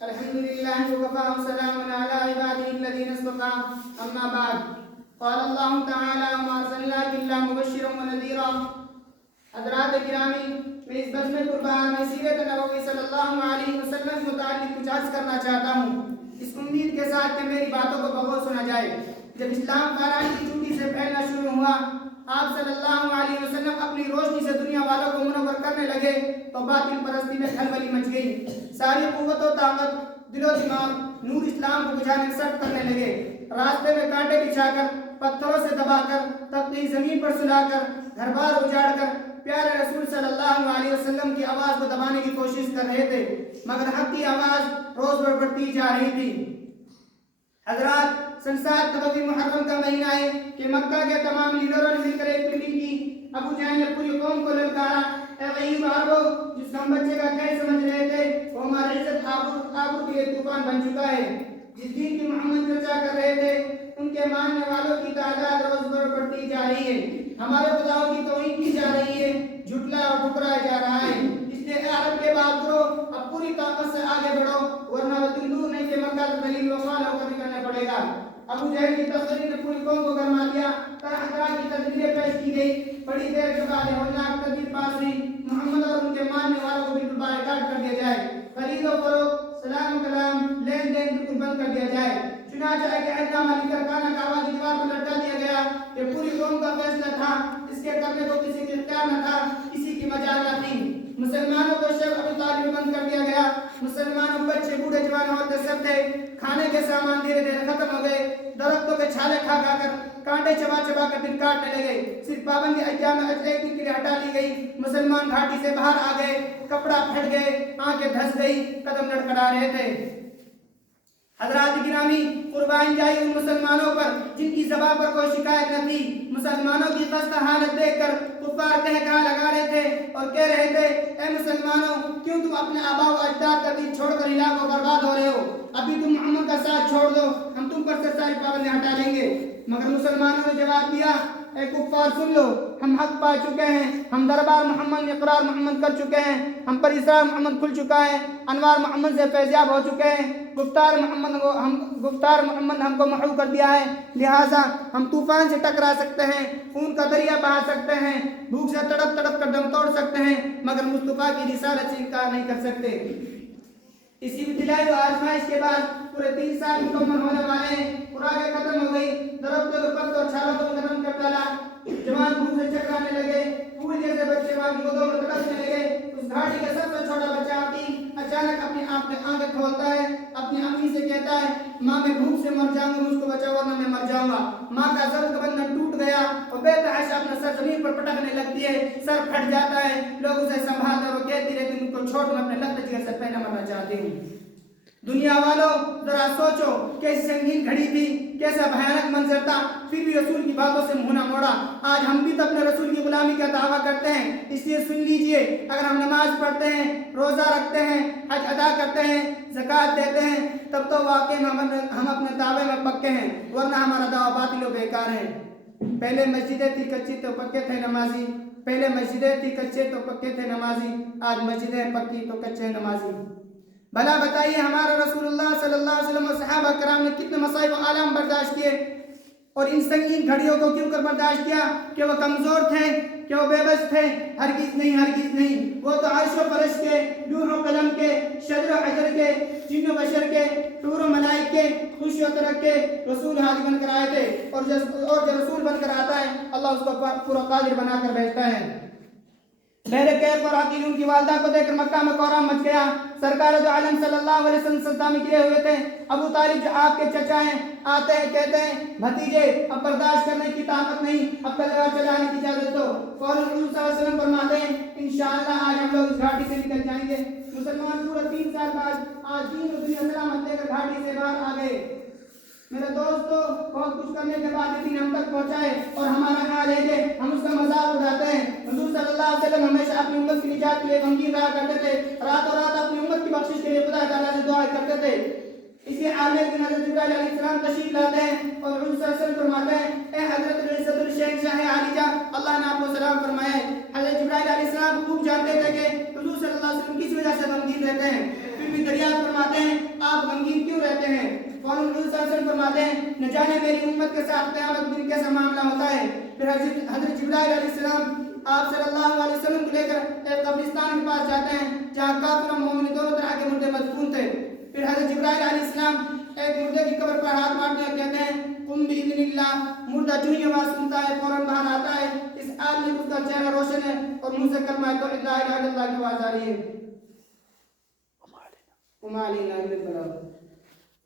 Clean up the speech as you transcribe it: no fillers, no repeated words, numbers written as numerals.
الحمد لله وكفى وسلام على عباده الذين اصطفى اما بعد قال الله تعالى وما ارسلناك الا مبشرا ونذيرا. حضرات گرامی، میں اس بزم قربان میں سیرت نبوی صلی اللہ علیہ وسلم کے متعلق کچھ عرض کرنا چاہتا ہوں، اس امید کے ساتھ کہ میری باتوں کو بغور سنا جائے. جب اسلام خانان کی چوٹی سے پھیلنا شروع ہوا، آپ صلی اللہ علیہ وسلم اپنی روشنی سے دنیا والوں کو منور کرنے لگے تو باطل پرستی میں کھلبلی مچ گئی. ساری قوت و طاقت، دل و دماغ نور اسلام کو بجھانے سٹ کرنے لگے. راستے میں کانٹے بچھا کر، پتھروں سے دبا کر، تپتی زمین پر سلا کر، گھر بار اجاڑ کر پیارے رسول صلی اللہ علیہ وسلم کی آواز کو دبانے کی کوشش کر رہے تھے، مگر حق کی آواز روز بڑھتی جا رہی تھی. حضرات، سن 7 نبوی محرم کا مہینہ ہے کہ مکہ کے تمام لیڈروں نے مل کر ایک میٹنگ کی. ابو جہل نے پوری قوم کو للکارا، اے غریب عربو، جس ہم بچے کا خیر سمجھ رہے تھے وہ ہماری عزت آبرو کے لیے طوفان بن چکا ہے. جس دین کی محمد چرچا کر رہے تھے ان کے ماننے والوں کی تعداد روز بڑھتی جا رہی ہے. ہمارے خداؤں کی توہین کی جا رہی ہے، جھٹلا اور ٹھکرایا جا رہا ہے. اس لیے اے عرب کے بہادروں، اب پوری طاقت سے آگے بڑھو، ورنہ وہ دن دور نہیں کہ مکہ سے دلیل وفال ہو کر نکلنا پڑے گا. ابو جہل کی تقریر نے پوری قوم کو گرما دیا. طرح طرح کی تدبیریں پیش کی گئی. بڑی دیر کے بعد ہولناک تدبیر پاس ہوئی، محمد اور ان کے ماننے والوں کو بالکل بائیکاٹ کر دیا جائے، خرید و فروخت، سلام کلام، لین دین بالکل بند کر دیا جائے. چنانچہ ایک عہدنامہ لکھ کر کانا کعبہ کی دیوار پر لٹکا دیا گیا. یہ پوری قوم کا فیصلہ تھا، اس کے کرنے کو کسی کی اختیار نہ تھا، کسی کی مجال نہ تھی. مسلمانوں کو شیخ ابو طالب بند کر دیا گیا. مسلمانوں بچے، بوڑھے، جوان، عورتیں سب تھے. کھانے کے سامان دھیرے دھیرے ختم ہو گئے. درختوں کے چھالے کھا کھا کر، کانٹے چبا چبا کر دن کاٹنے لگے. صرف پابندی ایام میں ایک دن کے لیے ہٹا لی گئی. مسلمان گھاٹی سے باہر آ گئے، کپڑا پھٹ گئے، آنکھیں دھس گئی، قدم لڑکھڑا رہے تھے. حضرات گرامی، قربان جائے ان مسلمانوں پر جن کی زبان پر کوئی شکایت نہ تھی. مسلمانوں کی خستہ حالت دیکھ کر کفار کہا لگا رہے تھے اور کہہ رہے تھے، اے مسلمانوں، کیوں تم اپنے آباء و اجداد کا دین چھوڑ کر الہ کو برباد ہو رہے ہو؟ ابھی تم محمد کا ساتھ چھوڑ دو، ہم تم پر سے ساری پابندیاں ہٹا لیں گے. مگر مسلمانوں نے جواب دیا، اے کفار سن لو، ہم حق پا چکے ہیں، ہم دربار محمد میں اقرار محمد کر چکے ہیں، ہم پر اسرار محمد کھل چکا ہے، انوار محمد سے فیضیاب ہو چکے ہیں، گفتار محمد ہم کو محو کر دیا ہے، لہٰذا ہم طوفان سے ٹکرا سکتے ہیں، خون کا دریا بہا سکتے ہیں، بھوک سے تڑپ تڑپ کر دم توڑ سکتے ہیں، مگر مصطفیٰ کی رسالت سے انکار نہیں کر سکتے. اسی ابتلائی و آزمائش کے بعد پورے 3 سال مکمل ہونے والے ہیں. خوراکیں ختم ہو گئی، درختوں کے پتوں اور چھالوں کو ختم کر ڈالا. جوان بھوک سے چکرانے لگے، پھول جیسے بچے ماں کی گودوں میں تڑپنے لگے. اس گھاٹی کا سب سے چھوٹا بچہ اچانک اپنی آنکھیں کھولتا ہے، اپنی امی سے کہتا ہے، ماں میں بھوک سے مر جاؤں گا، مجھ کو بچاؤ ورنہ میں مر جاؤں گا. ماں کا ضرب کا بندھن ٹوٹ گیا اور بے تحاشا اپنا سر زمین پر پٹکنے لگتی ہے، سر پھٹ جاتا ہے. لوگ اسے سنبھالتے اور وہ کہتی رہتی، مجھ کو چھوڑ، میں اپنے لخت جگر سے پہلے مرنا چاہتی ہوں. دنیا والوں، ذرا سوچو کیسی سنگین گھڑی تھی، کیسا بھیانک منظر تھا، پھر بھی رسول کی باتوں سے منہ نہ موڑا. آج ہم بھی تو اپنے رسول کی غلامی کا دعویٰ کرتے ہیں، اس لیے سن لیجئے، اگر ہم نماز پڑھتے ہیں، روزہ رکھتے ہیں، حج ادا کرتے ہیں، زکوٰۃ دیتے ہیں، تب تو واقعی ہم اپنے دعوے میں پکے ہیں، ورنہ ہمارا دعویٰ باطل و بیکار ہے. پہلے مسجدیں تھی کچی تو پکے تھے نمازی، پہلے مسجدیں تھی کچے تو پکے تھے نمازی، آج مسجدیں پکی تو کچے نمازی. بھلا بتائیے، ہمارا رسول اللہ صلی اللہ علیہ وسلم اور صحابہ کرام نے کتنے مصائب و آلام برداشت کیے، اور ان سنگین گھڑیوں کو کیوں کر برداشت کیا؟ کہ وہ کمزور تھے، کہ وہ بے بس تھے؟ ہرگز نہیں، ہرگز نہیں. وہ تو عرش و فرش کے، لوح و قلم کے، شجر و حجر کے، جن و بشر کے، حور و ملائک کے، خوشی و ترک کے رسول حاضر بن کر آئے تھے. اور جو رسول بن کر آتا ہے، اللہ اس کو پورا قادر بنا کر بھیجتا ہے. بہر کیف اور عقیل ان کی والدہ کو دیکھ کر مکہ میں کوہرام مچ گیا. سرکار دو عالم صلی اللہ علیہ وسلم سجدہ میں گرے ہوئے تھے. ابو طالب جو آپ کے چچا ہیں آتے ہیں، کہتے ہیں، بھتیجے اب برداشت کرنے کی طاقت نہیں، اب تلوار چلانے کی اجازت دو. فوراً حضور صلی اللہ علیہ وسلم فرماتے ہیں، انشاءاللہ آج ہم لوگ اس گھاٹی سے نکل جائیں گے. مسلمان پورا 3 سال بعد آج دین و دنیا سلامت لے کر گھاٹی سے باہر آ گئے. میرے دوستو، بہت کچھ کرنے کے بعد یہ دین ہم تک پہنچائے اور ہمارا حال ہے کہ ہم اس کا مذاق اڑاتے ہیں. حضور صلی اللہ علیہ وسلم ہمیشہ اپنی امت کی نجات کے لیے غمگین رہا کرتے تھے، رات و رات اپنی امت کی بخشش کے لیے خدا تعالیٰ سے دعائیں کرتے تھے. اسی عالم کی حضرت جبرائیل علیہ السلام تشریف لاتے ہیں اور حضور صلی اللہ علیہ وسلم فرماتے ہیں، اے حضرت العزت الشہنشاہ عالیہ، اللہ نے آپ کو سلام فرمائے. حضرت جبرائیل علیہ السلام خوب جانتے تھے کہ حضور صلی اللہ علیہ وسلم کس وجہ سے غمگین رہتے ہیں، پھر بھی دریافت فرماتے ہیں، کہتے ہیں فوراً حضور صلی اللہ علیہ وسلم فرماتے ہیں نہ جانے میری امت کے ساتھ قیامت دن کیسا معاملہ ہوتا ہے. پھر حضرت جبرائیل علیہ السلام آپ صلی اللہ علیہ وسلم کو لے کر ایک قبرستان کے پاس جاتے ہیں جہاں کافر اور مومن دونوں طرح کے مردے مدفون تھے. پھر حضرت جبرائیل علیہ السلام ایک مردے کی قبر پر ہاتھ مارتے ہیں اور کہتے ہیں قم باذن اللہ. مردہ جو ہی آواز سنتا ہے فوراً باہر آتا ہے. اس حال میں اس کا چہرہ روشن ہے اور منہ سے کلمہ توحید لا الہ الا اللہ کی آواز آ رہی ہے.